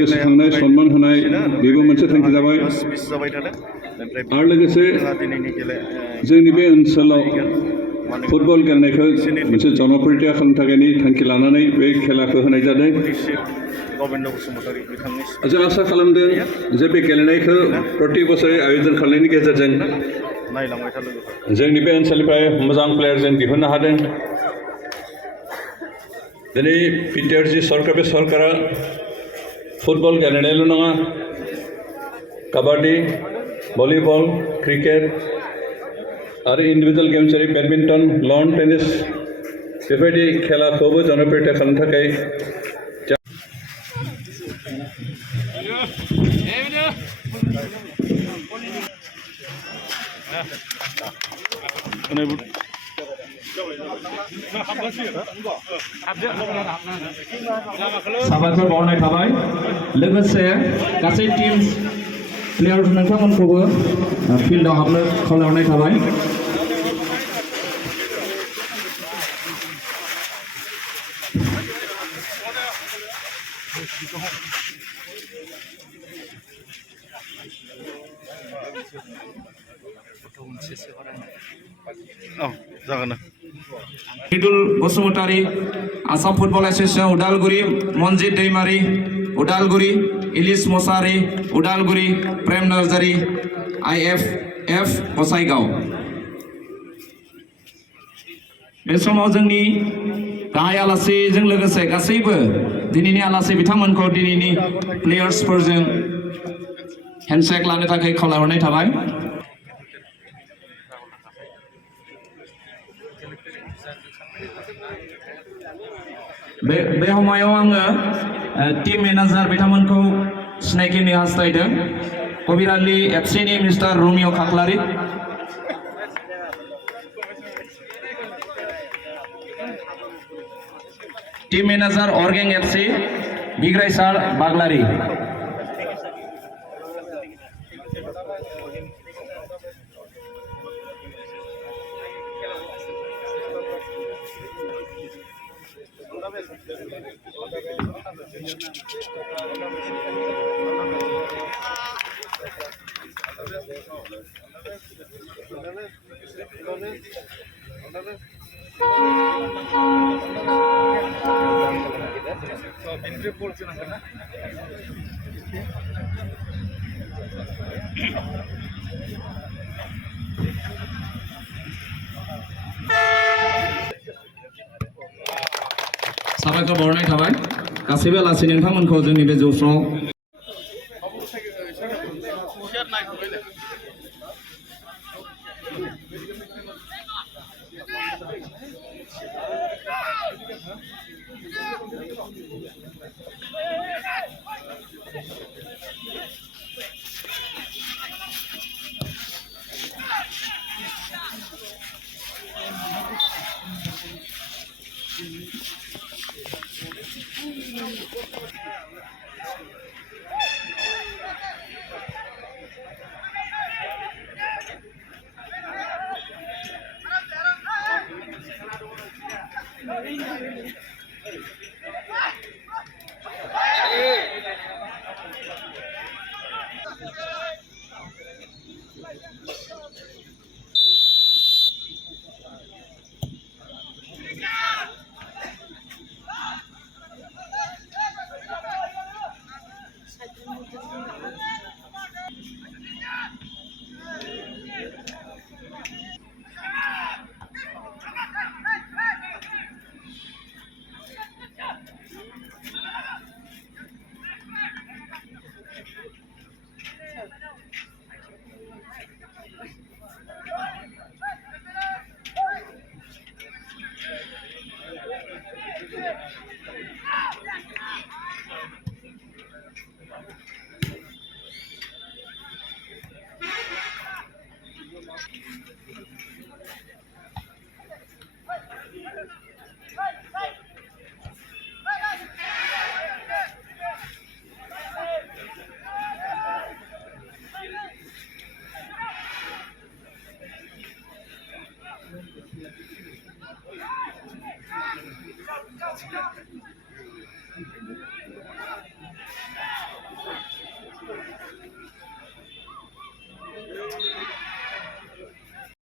गोसोखांनाय सन्मान होनाय बेबो मोनसे थांखि जाबाय आरो लोगोसे जोंनि बे ओनसोलाव फुटबल गेलेनायखौ मोनसे जनप्रियता खालामनो थाखायनि थांखि लानानै बे खेलाखौ होनाय जादों जों आसा खालामदों जे बे गेलेनायखौ प्रति बोसोरै आयोजन खालामनायनि गेजेरजों जोंनि बे ओनसोलनिफ्राय मोजां प्लेयार जों दिहुननो हादों दिनै बिटिआर जि सरकार बे सरकारा फुटबल गेलेनायल' नङा काबाडि भलिबल क्रिकेट आरो इन्डिभिजुवेल गेम्स जेरै बेडमिन्टन लन टेनिस बेबायदि खेलाखौबो जनप्रियता खालामनो थाखाय साबायखर बावनाय थाबाय लोगोसे गासै टीम प्लेयार नोंथांमोनखौबो फिल्डआव हाबनो खावलायहरनाय थाबाय हिदुल बसुमतारी आसाम फुटबल एसोसिएशन उदालगुरि मनजित दैमारी उदालगुरि इलिस मसाहारि उदालगुरि प्रेम नार्जारी IFF गसाइगाव बे समाव जोंनि गाहाय आलासिजों लोगोसे गासैबो दिनैनि आलासि बिथांमोनखौ दिनैनि प्लेयार्सफोरजों हेन्डशेक लानो थाखाय खावलायहरनाय थाबाय बे समायाव आङो टीम मेनेजार बिथांमोनखौ सिनायथिनो हास्थायदों कबिरालि एफसिनि मिस्टार रमिय खाख्लारि टीम मेनेजार अर्गें एफसि बिग्राय सार बाग्लारि साबायखर बावनाय थाबाय गासैबो आलासि नोंथांमोनखौ जोंनि बे जौस्राङाव